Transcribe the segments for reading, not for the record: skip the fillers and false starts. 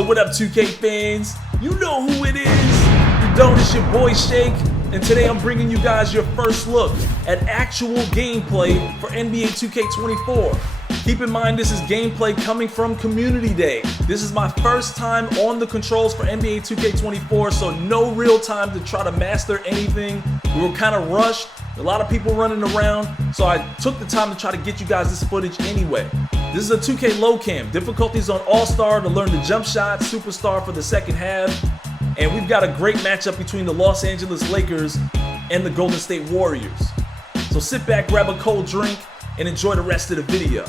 So what up, 2K fans? You know who it is. You don't, it's your boy Shake. And today I'm bringing you guys your first look at actual gameplay for NBA 2K24. Keep in mind this is gameplay coming from Community Day. This is my first time on the controls for NBA 2K24, so no real time to try to master anything. We were kind of rushed, a lot of people running around, so I took the time to try to get you guys this footage anyway. This is a 2K low cam. Difficulties on All-Star to learn the jump shot, Superstar for the second half. And we've got a great matchup between the Los Angeles Lakers and the Golden State Warriors. So sit back, grab a cold drink, and enjoy the rest of the video.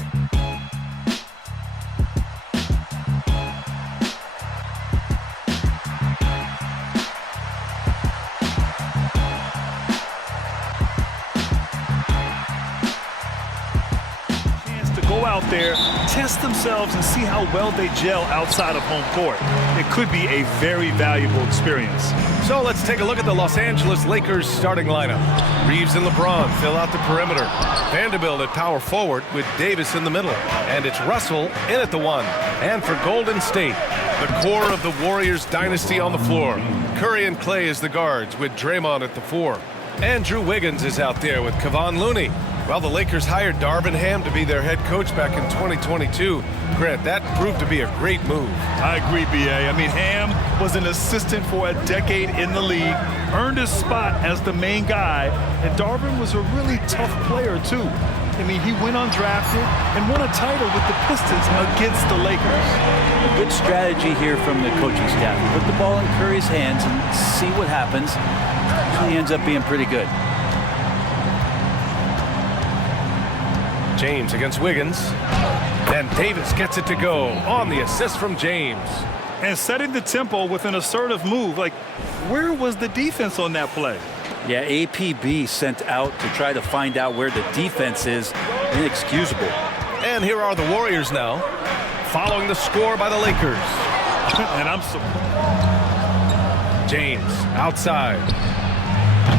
Go out there, test themselves, and see how well they gel outside of home court. It could be a very valuable experience. So let's take a look at the Los Angeles Lakers starting lineup. Reeves and LeBron fill out the perimeter. Vanderbilt at power forward with Davis in the middle. And it's Russell in at the one. And for Golden State, the core of the Warriors dynasty on the floor. Curry and Klay as the guards with Draymond at the four. Andrew Wiggins is out there with Kevon Looney. Well, the Lakers hired Darvin Ham to be their head coach back in 2022. Grant, that proved to be a great move. I agree, B.A. I mean, Ham was an assistant for a decade in the league, earned his spot as the main guy, and Darvin was a really tough player, too. I mean, he went undrafted and won a title with the Pistons against the Lakers. A good strategy here from the coaching staff. Put the ball in Curry's hands and see what happens. He ends up being pretty good. James against Wiggins. Then Davis gets it to go on the assist from James. And setting the tempo with an assertive move. Like, where was the defense on that play? Yeah, APB sent out to try to find out where the defense is. Inexcusable. And here are the Warriors now, following the score by the Lakers. And I'm James outside.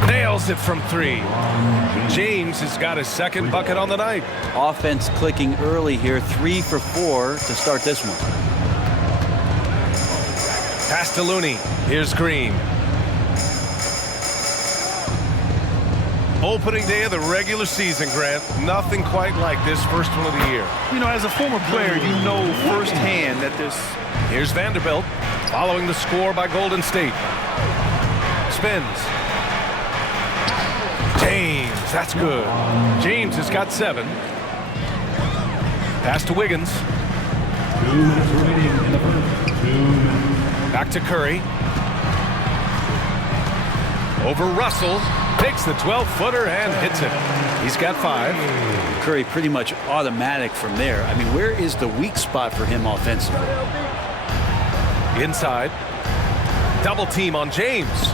Nails it from three. James has got his second bucket on the night. Offense clicking early here, 3 for 4 to start this one. Pass to Looney. Here's Green. Opening day of the regular season, Grant. Nothing quite like this first one of the year. You know, as a former player, you know firsthand that this... Here's Vanderbilt, following the score by Golden State. Spins. James, that's good. James has got 7. Pass to Wiggins. 2 minutes remaining in the first. 2 minutes. Back to Curry. Over Russell. Takes the 12-footer and hits it. He's got 5. Curry pretty much automatic from there. I mean, where is the weak spot for him offensively? Inside. Double team on James.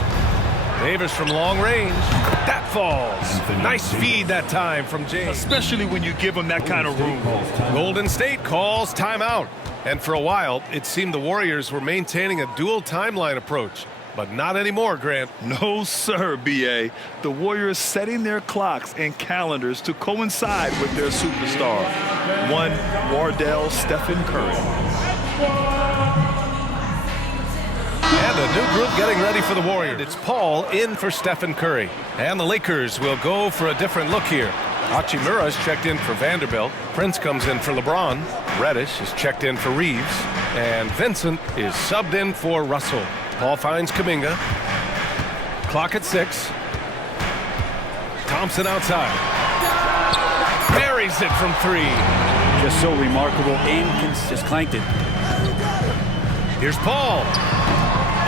Davis from long range. That falls. Nice feed that time from James. Especially when you give him that kind of room. Golden State calls timeout. And for a while, it seemed the Warriors were maintaining a dual timeline approach. But not anymore, Grant. No, sir, B.A. The Warriors setting their clocks and calendars to coincide with their superstar. One, Wardell Stephen Curry. And a new group getting ready for the Warriors. It's Paul in for Stephen Curry. And the Lakers will go for a different look here. Hachimura's checked in for Vanderbilt. Prince comes in for LeBron. Reddish is checked in for Reeves. And Vincent is subbed in for Russell. Paul finds Kuminga. Clock at 6. Thompson outside. Buries it from 3. Just so remarkable. Just clanked it. Here's Paul.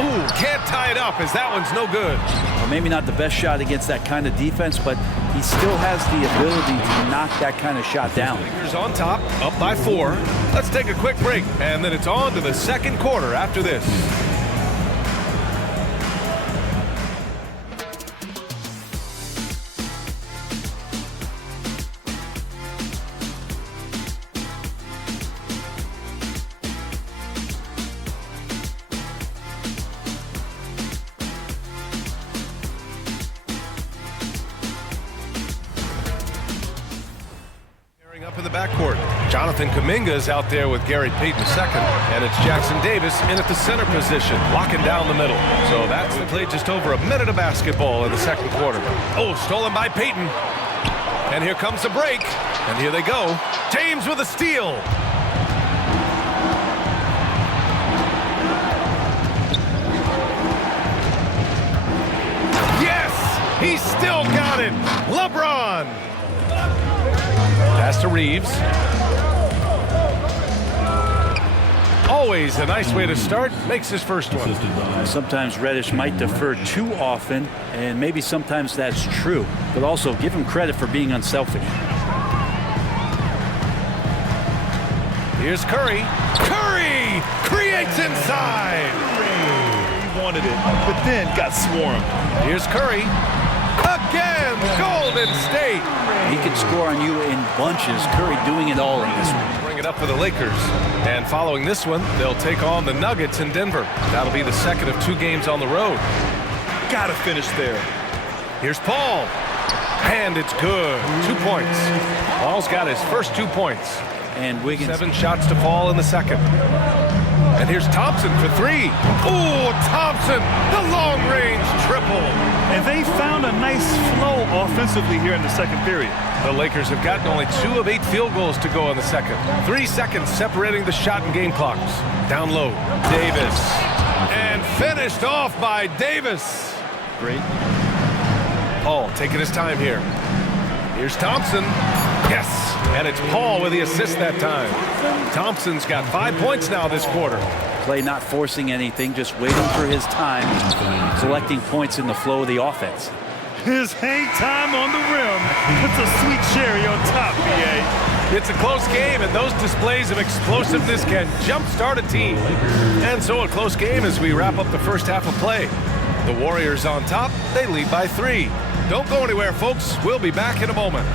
Ooh, can't tie it up as that one's no good. Well, maybe not the best shot against that kind of defense, but he still has the ability to knock that kind of shot down. Lakers on top, up by 4. Let's take a quick break, and then it's on to the second quarter after this. Up in the backcourt. Jonathan Kuminga's out there with Gary Payton second, and it's Jackson Davis in at the center position, locking down the middle. So that's the play, just over a minute of basketball in the second quarter. Oh, stolen by Payton. And here comes the break, and here they go. James with a steal. Yes, he's still got it. LeBron. Pass to Reeves. Always a nice way to start. Makes his first one. Sometimes Reddish might defer too often, and maybe sometimes that's true. But also give him credit for being unselfish. Here's Curry. Curry creates inside. He wanted it, but then got swarmed. Here's Curry. Again, Golden State. He can score on you in bunches. Curry doing it all in this one. Bring it up for the Lakers. And following this one, they'll take on the Nuggets in Denver. That'll be the second of 2 games on the road. Gotta finish there. Here's Paul. And it's good. 2 points. Paul's got his first 2 points. And Wiggins. 7 shots to fall in the second. And here's Thompson for 3. Oh, Thompson, the long-range triple. And they found a nice flow offensively here in the second period. The Lakers have gotten only 2 of 8 field goals to go in the second. 3 seconds separating the shot and game clocks. Down low, Davis. And finished off by Davis. Great. Paul taking his time here. Here's Thompson. Yes, and it's Paul with the assist that time. Thompson's got 5 points now this quarter. Klay not forcing anything, just waiting for his time, collecting points in the flow of the offense. His hang time on the rim puts a sweet cherry on top, BA. It's a close game, and those displays of explosiveness can jumpstart a team. And so a close game as we wrap up the first half of play. The Warriors on top, they lead by 3. Don't go anywhere, folks. We'll be back in a moment.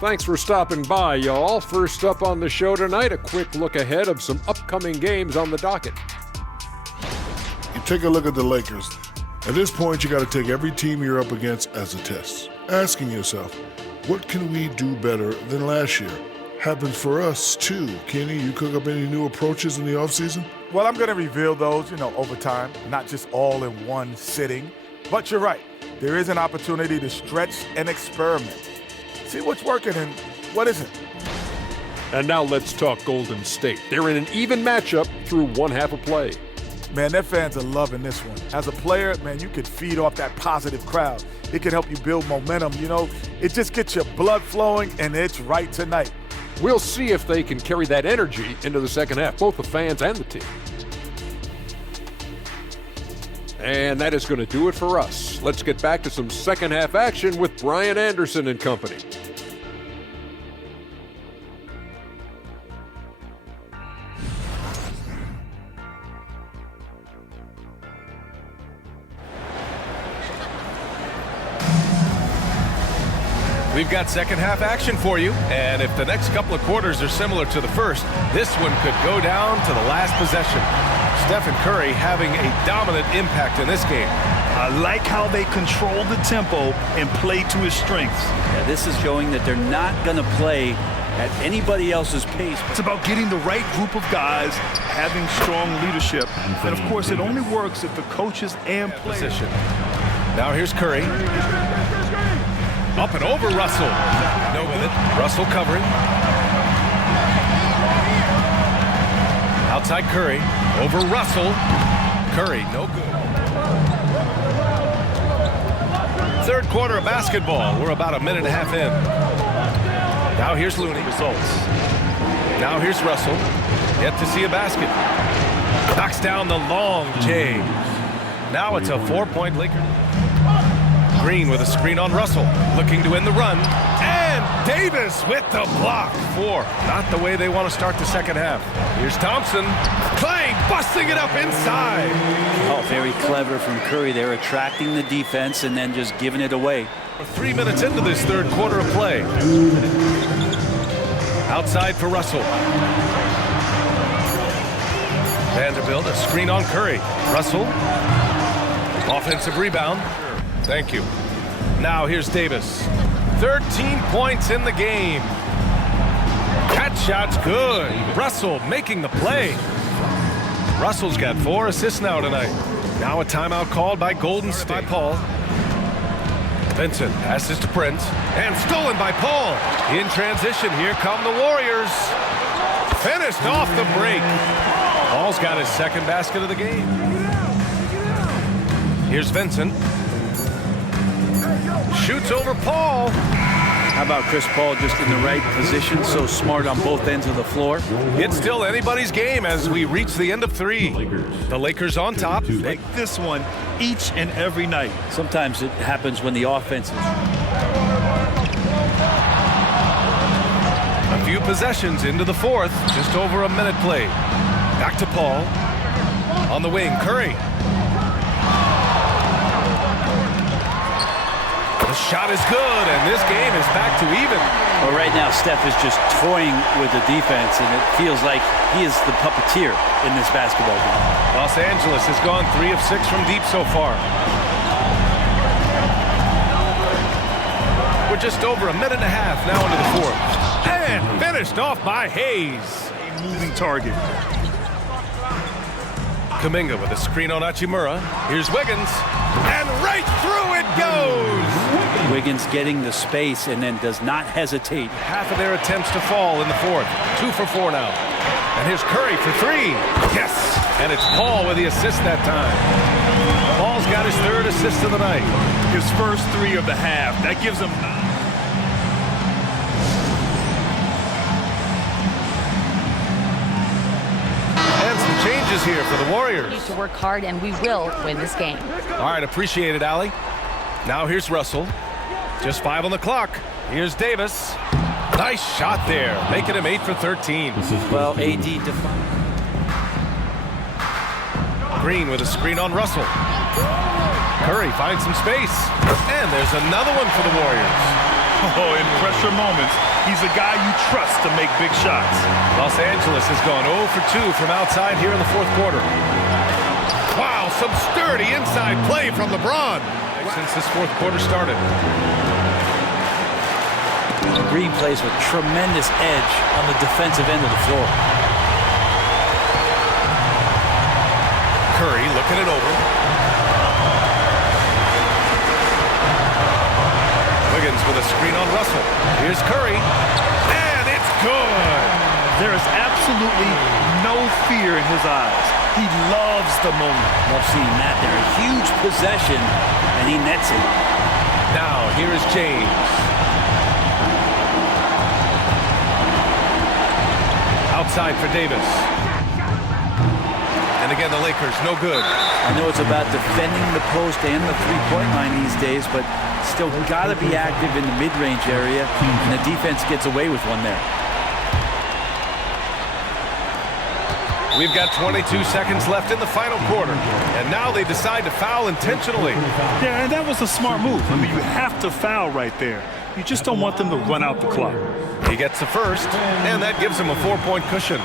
Thanks for stopping by, y'all. First up on the show tonight, a quick look ahead of some upcoming games on the docket. You take a look at the Lakers. At this point, you got to take every team you're up against as a test. Asking yourself, what can we do better than last year? Happens for us, too. Kenny, you cook up any new approaches in the offseason? Well, I'm going to reveal those, over time, not just all in one sitting. But you're right. There is an opportunity to stretch and experiment. See what's working and what isn't. And now let's talk Golden State. They're in an even matchup through one half of play. Man, their fans are loving this one. As a player, man, you could feed off that positive crowd. It can help you build momentum, It just gets your blood flowing, and it's right tonight. We'll see if they can carry that energy into the second half, both the fans and the team. And that is going to do it for us. Let's get back to some second half action with Brian Anderson and company. We've got second half action for you, and if the next couple of quarters are similar to the first, this one could go down to the last possession. Steph and Curry having a dominant impact in this game. I like how they control the tempo and play to his strengths. Yeah, this is showing that they're not going to play at anybody else's pace. It's about getting the right group of guys, having strong leadership, and of course it only works if the coaches and players. Now here's Curry. Up and over Russell. No with it. Russell covering. Outside Curry. Over Russell. Curry, no good. Third quarter of basketball. We're about a minute and a half in. Now here's Looney. Results. Now here's Russell. Yet to see a basket. Knocks down the long J. Now it's a 4-point Lakers. Green with a screen on Russell, looking to win the run. And Davis with the block. 4. Not the way they want to start the second half. Here's Thompson. Klay busting it up inside. Oh, very clever from Curry. They're attracting the defense and then just giving it away. We're 3 minutes into this third quarter of play. Outside for Russell. Vanderbilt, a screen on Curry. Russell. Offensive rebound. Thank you. Now here's Davis. 13 points in the game. That shot's good. Russell making the play. Russell's got 4 assists now tonight. Now a timeout called by Golden State. By Paul. Vincent passes to Prince. And stolen by Paul. In transition, here come the Warriors. Finished off the break. Paul's got his second basket of the game. Here's Vincent. Shoots over Paul. How about Chris Paul just in the right position, so smart on both ends of the floor? It's still anybody's game as we reach the end of 3. The Lakers on top. Like this one each and every night. Sometimes it happens when the offense is... A few possessions into the fourth. Just over a minute played. Back to Paul. On the wing, Curry. The shot is good, and this game is back to even. Well, right now, Steph is just toying with the defense, and it feels like he is the puppeteer in this basketball game. Los Angeles has gone 3 of 6 from deep so far. We're just over a minute and a half now into the fourth. And finished off by Hayes. A moving target. Kuminga with a screen on Hachimura. Here's Wiggins. And right through it goes. Wiggins getting the space and then does not hesitate. Half of their attempts to fall in the fourth. 2 for 4 now. And here's Curry for 3. Yes. And it's Paul with the assist that time. Paul's got his 3rd assist of the night. His first 3 of the half. That gives him 9. Changes here for the Warriors. We need to work hard, and we will win this game. All right, appreciate it, Allie. Now here's Russell. Just 5 on the clock. Here's Davis. Nice shot there, making him 8 for 13. Well, AD Green with a screen on Russell. Curry finds some space. And there's another one for the Warriors. Oh, in pressure moments, he's a guy you trust to make big shots. Los Angeles has gone 0 for 2 from outside here in the fourth quarter. Wow, some sturdy inside play from LeBron since this fourth quarter started. Green plays with tremendous edge on the defensive end of the floor. Curry looking it over. Wiggins with a screen on Russell. Here's Curry. And it's good. There is absolutely no fear in his eyes. He loves the moment. Love seeing that there. A huge possession, and he nets it. Now, here is James. Outside for Davis. And again, the Lakers, no good. I know it's about defending the post and the three-point line these days, but still got to be active in the mid-range area, and the defense gets away with one there. We've got 22 seconds left in the final quarter, and now they decide to foul intentionally. Yeah, and that was a smart move. I mean, you have to foul right there. You just don't want them to run out the clock. He gets the first, and that gives him a 4-point cushion.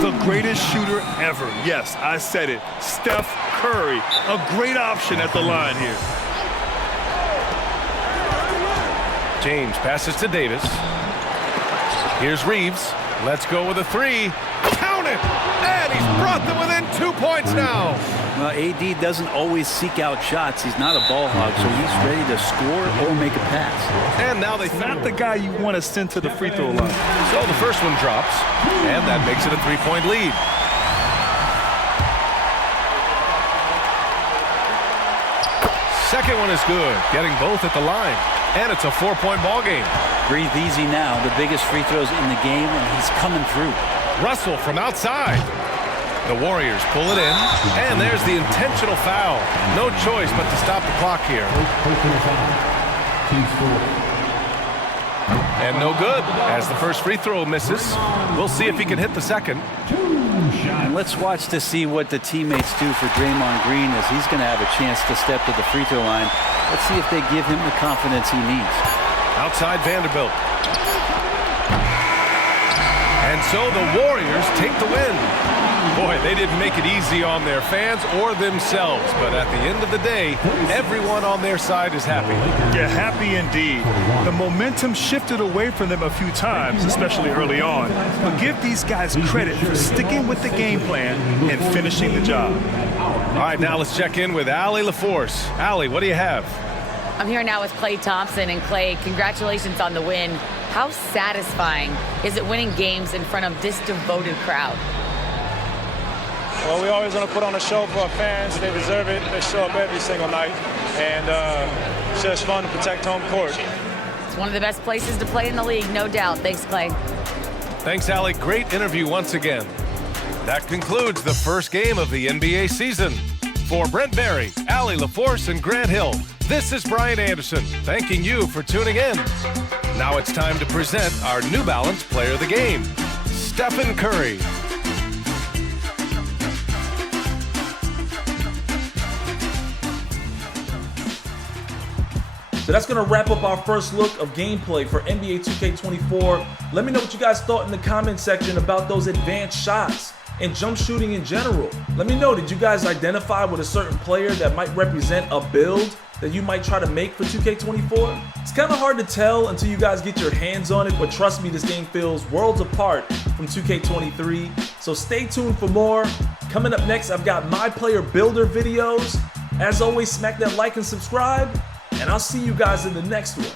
The greatest shooter ever. Yes, I said it. Steph Curry, a great option at the line here. James passes to Davis. Here's Reeves. Let's go with a 3. Count it! And he's brought them within 2 points now. Well, AD doesn't always seek out shots. He's not a ball hog, so he's ready to score or make a pass. And now they not the guy you want to send to the free throw line. So the first one drops, and that makes it a 3-point lead. Second one is good, getting both at the line. And it's a 4-point ball game. Breathe easy now. The biggest free throws in the game, and he's coming through. Russell from outside. The Warriors pull it in, and there's the intentional foul. No choice but to stop the clock here. Team score. And no good, as the first free throw misses. We'll see if he can hit the second. And let's watch to see what the teammates do for Draymond Green, as he's going to have a chance to step to the free throw line. Let's see if they give him the confidence he needs. Outside Vanderbilt. And so the Warriors take the win. Boy, they didn't make it easy on their fans or themselves, but at the end of the day, everyone on their side is happy. Yeah, happy indeed. The momentum shifted away from them a few times, especially early on. But give these guys credit for sticking with the game plan and finishing the job. All right, now let's check in with Allie LaForce. Allie, what do you have? I'm here now with Klay Thompson. And Klay, congratulations on the win. How satisfying is it winning games in front of this devoted crowd? Well, we always want to put on a show for our fans. They deserve it. They show up every single night. And it's just fun to protect home court. It's one of the best places to play in the league, no doubt. Thanks, Klay. Thanks, Allie. Great interview once again. That concludes the first game of the NBA season. For Brent Barry, Allie LaForce, and Grant Hill, this is Brian Anderson, thanking you for tuning in. Now it's time to present our New Balance Player of the Game, Stephen Curry. So that's going to wrap up our first look of gameplay for NBA 2K24. Let me know what you guys thought in the comment section about those advanced shots and jump shooting in general. Let me know, did you guys identify with a certain player that might represent a build that you might try to make for 2K24? It's kind of hard to tell until you guys get your hands on it, but trust me, this game feels worlds apart from 2K23. So stay tuned for more. Coming up next, I've got my player builder videos. As always, smack that like and subscribe, and I'll see you guys in the next one.